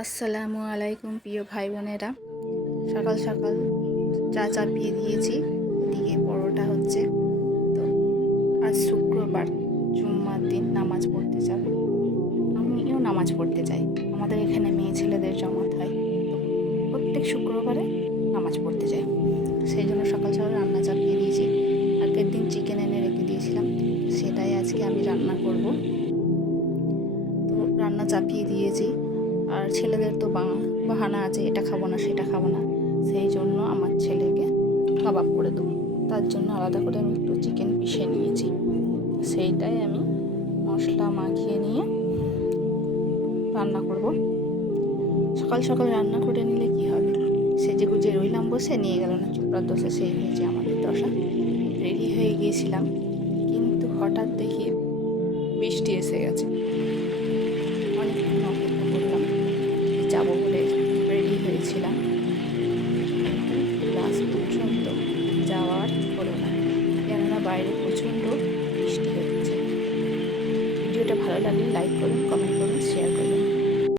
আসসালামু আলাইকুম প্রিয় ভাই বোনেরা। সকাল সকাল চা চাপিয়ে দিয়েছি, এদিকে পরোটা হচ্ছে। তো আজ শুক্রবার, জুম্মার দিন নামাজ পড়তে যাবে। আমিও নামাজ পড়তে যাই। আমাদের এখানে মেয়ে ছেলেদের জমাত হয়, তো প্রত্যেক শুক্রবারে নামাজ পড়তে যাই। সেই জন্য সকাল সকাল রান্না চাপিয়ে দিয়েছি। আগের দিন চিকেন এনে রেখে দিয়েছিলাম, সেটাই আজকে আমি রান্না করব। তো রান্না চাপিয়ে দিয়েছি। আর ছেলেদের তো বাহানা আছে, এটা খাবো না সেটা খাবো না। সেই জন্য আমার ছেলেকে কাবাব করে দেবো। তার জন্য আলাদা করে আমি একটু চিকেন পিষে নিয়েছি। সেইটাই আমি মশলা মাখিয়ে নিয়ে রান্না করব। সকাল সকাল রান্না করে নিলে কি হবে, সেজে গুজে রইলাম বসে, নিয়ে গেল না চোপড়ার দশা, সেই হয়েছে আমাদের দশা। রেডি হয়ে গিয়েছিলাম, কিন্তু হঠাৎ দেখি বৃষ্টি এসে গেছে। অনেকক্ষণ অপেক্ষা করলাম, যাবো বলে রেডি হয়েছিলাম, কিন্তু লাস্ট পর্যন্ত যাওয়ার হলো না, কেননা বাইরে প্রচণ্ড বৃষ্টি হচ্ছে। ভিডিওটা ভালো লাগলে লাইক করুন, কমেন্ট করুন, শেয়ার করুন।